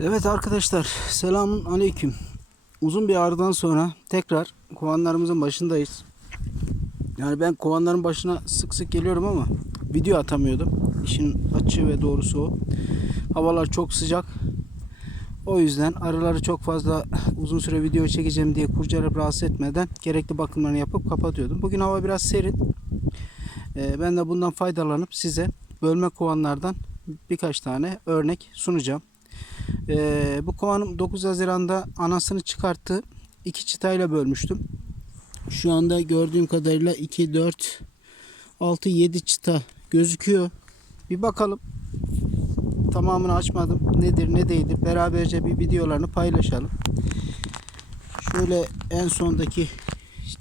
Evet arkadaşlar selamun aleyküm. Uzun bir aradan sonra tekrar kovanlarımızın başındayız. Yani ben kovanların başına sık sık geliyorum ama video atamıyordum. İşin açığı ve doğrusu o. Havalar çok sıcak. O yüzden arıları çok fazla uzun süre video çekeceğim diye kurcalayıp rahatsız etmeden gerekli bakımlarını yapıp kapatıyordum. Bugün hava biraz serin. Ee, ben de bundan faydalanıp size bölme kovanlardan birkaç tane örnek sunacağım. Ee, bu kovanım 9 Haziran'da anasını çıkarttı. İki çıtayla bölmüştüm. Şu anda gördüğüm kadarıyla 2, 4, 6, 7 çıta gözüküyor. Bir bakalım. Tamamını açmadım. Nedir ne değildir. Beraberce bir videolarını paylaşalım. Şöyle en sondaki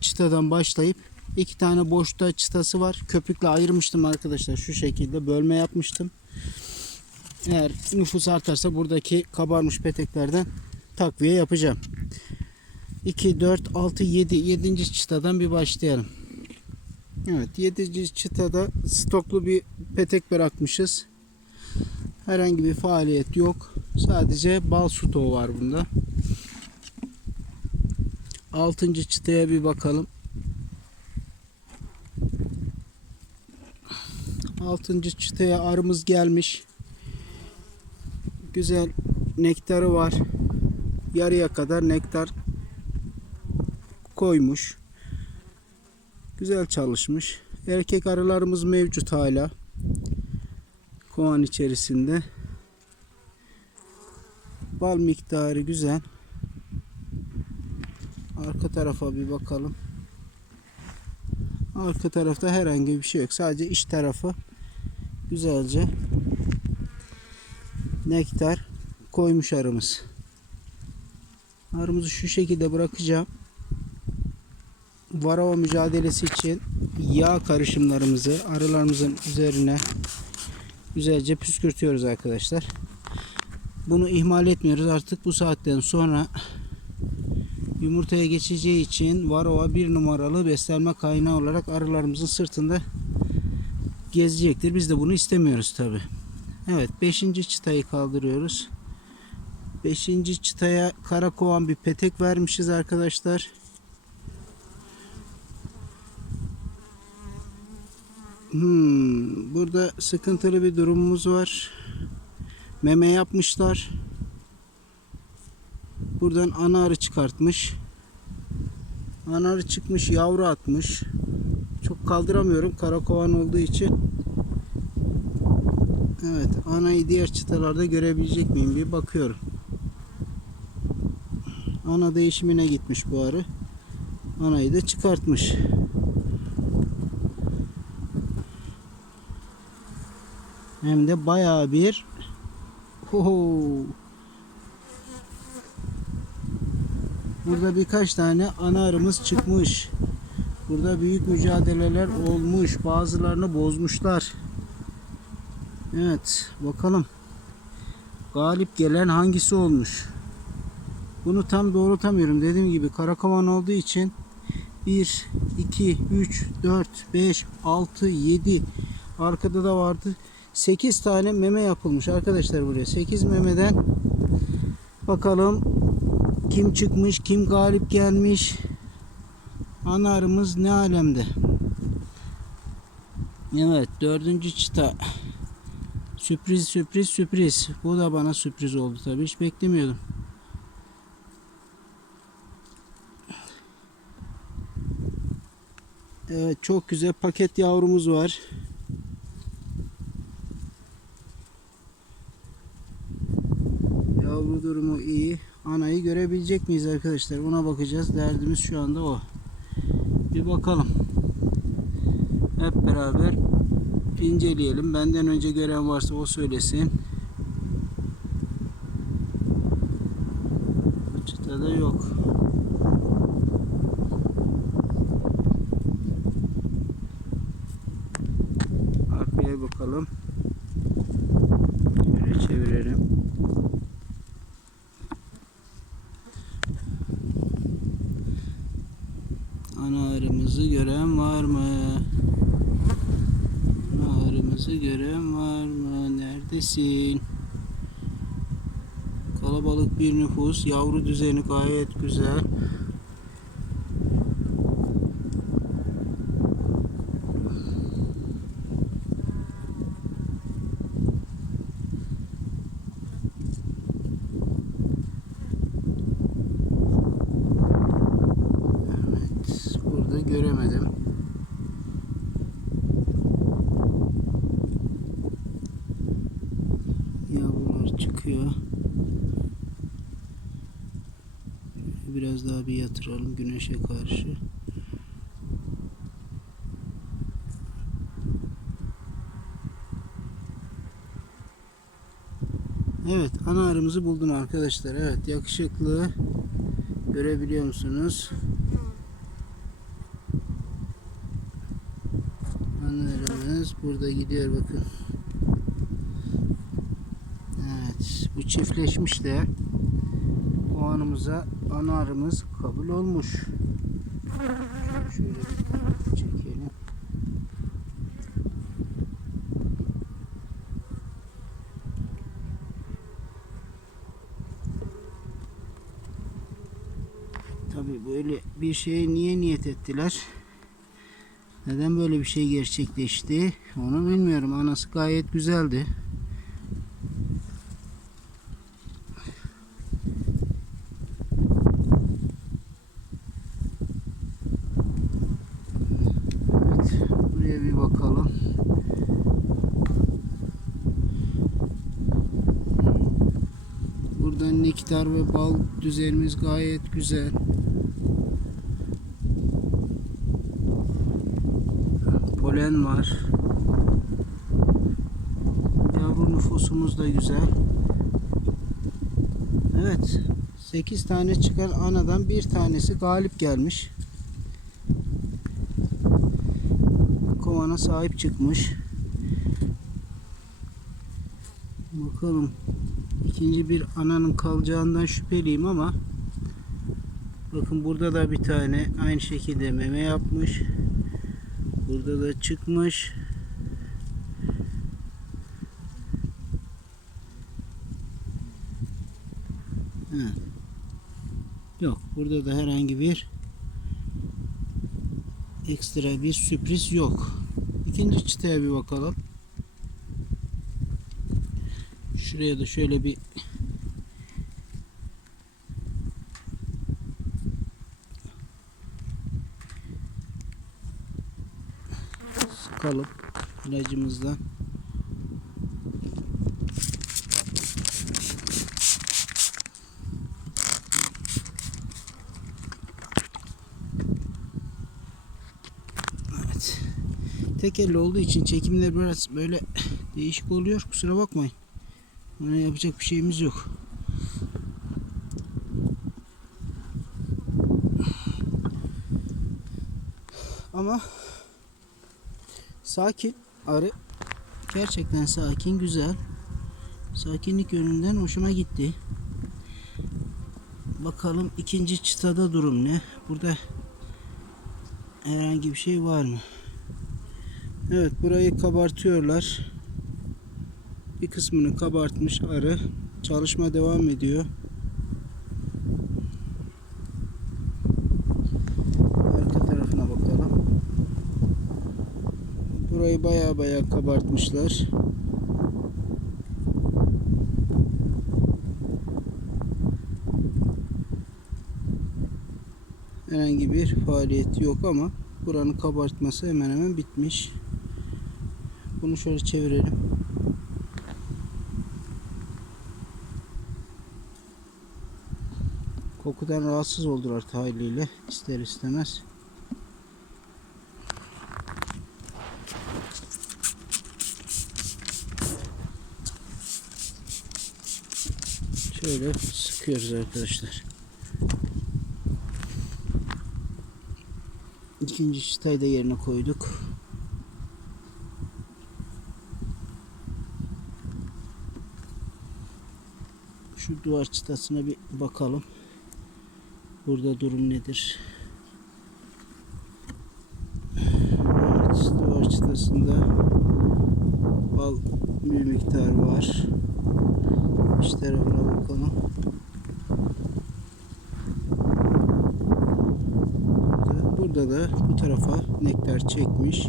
çıtadan başlayıp iki tane boşta çıtası var. Köpükle ayırmıştım arkadaşlar. Şu şekilde bölme yapmıştım. Eğer nüfus artarsa buradaki kabarmış peteklerden takviye yapacağım. 2, 4, 6, 7. 7. çıtadan bir başlayalım. Evet 7. çıtada stoklu bir petek bırakmışız. Herhangi bir faaliyet yok. Sadece bal stoğu var bunda. 6. çıtaya bir bakalım. 6. çıtaya arımız gelmiş güzel nektarı var. Yarıya kadar nektar koymuş. Güzel çalışmış. Erkek arılarımız mevcut hala. Kovan içerisinde. Bal miktarı güzel. Arka tarafa bir bakalım. Arka tarafta herhangi bir şey yok. Sadece iç tarafı güzelce nektar koymuş arımız. Arımızı şu şekilde bırakacağım. Varava mücadelesi için yağ karışımlarımızı arılarımızın üzerine güzelce püskürtüyoruz arkadaşlar. Bunu ihmal etmiyoruz. Artık bu saatten sonra yumurtaya geçeceği için varova bir numaralı beslenme kaynağı olarak arılarımızın sırtında gezecektir. Biz de bunu istemiyoruz tabi. Evet 5. çıtayı kaldırıyoruz. 5. çıtaya karakovan bir petek vermişiz arkadaşlar. Hmm, burada sıkıntılı bir durumumuz var. Meme yapmışlar. Buradan ana arı çıkartmış. Ana arı çıkmış yavru atmış. Çok kaldıramıyorum karakovan olduğu için. Evet, anayı diğer çıtalarda görebilecek miyim bir bakıyorum. Ana değişimine gitmiş bu arı. Anayı da çıkartmış. Hem de bayağı bir Oho. Burada birkaç tane ana arımız çıkmış. Burada büyük mücadeleler olmuş. Bazılarını bozmuşlar. Evet bakalım. Galip gelen hangisi olmuş? Bunu tam doğrultamıyorum. Dediğim gibi karakovan olduğu için 1, 2, 3, 4, 5, 6, 7 arkada da vardı. 8 tane meme yapılmış arkadaşlar buraya. 8 memeden bakalım kim çıkmış, kim galip gelmiş. Ana arımız ne alemde? Evet dördüncü çıta. Sürpriz sürpriz sürpriz. Bu da bana sürpriz oldu tabii. Hiç beklemiyordum. Evet çok güzel paket yavrumuz var. Yavru durumu iyi. Anayı görebilecek miyiz arkadaşlar? Ona bakacağız. Derdimiz şu anda o. Bir bakalım. Hep beraber inceleyelim. Benden önce gören varsa o söylesin. Çıtada yok. Arkaya bakalım. Şöyle çevirelim. Ana arımızı gören var mı? Arımızı gören var mı? Neredesin? Kala Kalabalık bir nüfus. Yavru düzeni gayet güzel. Evet, burada göremedim. Yavrular çıkıyor. Biraz daha bir yatıralım güneşe karşı. Evet, ana arımızı buldum arkadaşlar. Evet, yakışıklı. Görebiliyor musunuz? Ana arımız burada gidiyor bakın. Evet, bu çiftleşmiş de o anımıza ana arımız kabul olmuş. Şöyle çekelim. Tabii böyle bir şeye niye niyet ettiler? Neden böyle bir şey gerçekleşti? Onu bilmiyorum. Anası gayet güzeldi. Evet, buraya bir bakalım. Burada nektar ve bal düzenimiz gayet güzel. Polen var. Yavru nüfusumuz da güzel. Evet. 8 tane çıkan anadan bir tanesi galip gelmiş. Kovana sahip çıkmış. Bakalım. İkinci bir ananın kalacağından şüpheliyim ama bakın burada da bir tane aynı şekilde meme yapmış. Burada da çıkmış. Ha. Yok. Burada da herhangi bir ekstra bir sürpriz yok. İkinci çıtaya bir bakalım. Şuraya da şöyle bir sıkalım ilacımızdan. Tek elle olduğu için çekimler biraz böyle değişik oluyor. Kusura bakmayın. Ona yapacak bir şeyimiz yok. Ama sakin arı gerçekten sakin güzel. Sakinlik yönünden hoşuma gitti. Bakalım ikinci çıtada durum ne? Burada herhangi bir şey var mı? Evet burayı kabartıyorlar. Bir kısmını kabartmış arı. Çalışma devam ediyor. Arka tarafına bakalım. Burayı baya baya kabartmışlar. Herhangi bir faaliyet yok ama buranın kabartması hemen hemen bitmiş. Bunu şöyle çevirelim. Kokudan rahatsız oldular haliyle ister istemez. Şöyle sıkıyoruz arkadaşlar. İkinci çıtayı da yerine koyduk. Şu duvar çıtasına bir bakalım. Burada durum nedir? Evet, duvar çıtasında bal bir miktar var. İç tarafına bakalım. Burada da bu tarafa nektar çekmiş.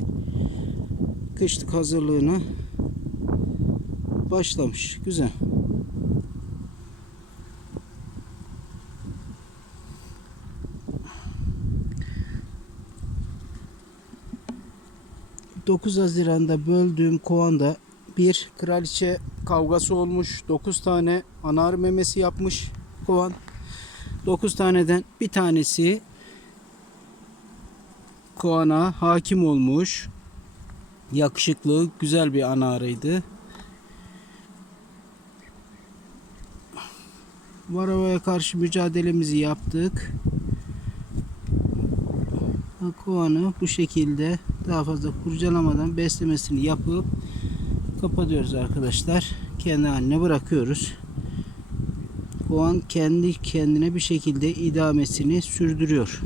Kışlık hazırlığını başlamış. Güzel. ...9 Haziran'da böldüğüm kovanda bir kraliçe kavgası olmuş. 9 tane anar memesi yapmış kovan. 9 taneden bir tanesi kovana hakim olmuş. Yakışıklı, güzel bir anarıydı. Varava'ya karşı mücadelemizi yaptık. Kovanı bu şekilde daha fazla kurcalamadan beslemesini yapıp kapatıyoruz arkadaşlar. Kendi haline bırakıyoruz. Kovan kendi kendine bir şekilde idamesini sürdürüyor.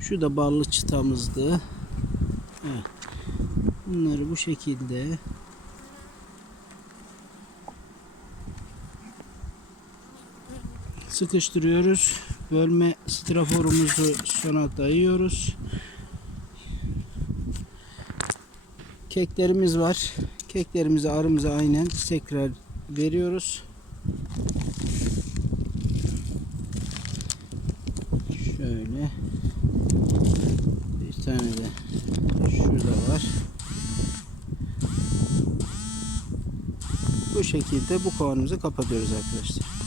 Şu da ballı çıtamızdı. Evet. Bunları bu şekilde sıkıştırıyoruz. Bölme straforumuzu sona dayıyoruz. Keklerimiz var. Keklerimizi arımıza aynen tekrar veriyoruz. Şöyle bir tane de şurada var. Bu şekilde bu kovanımızı kapatıyoruz arkadaşlar.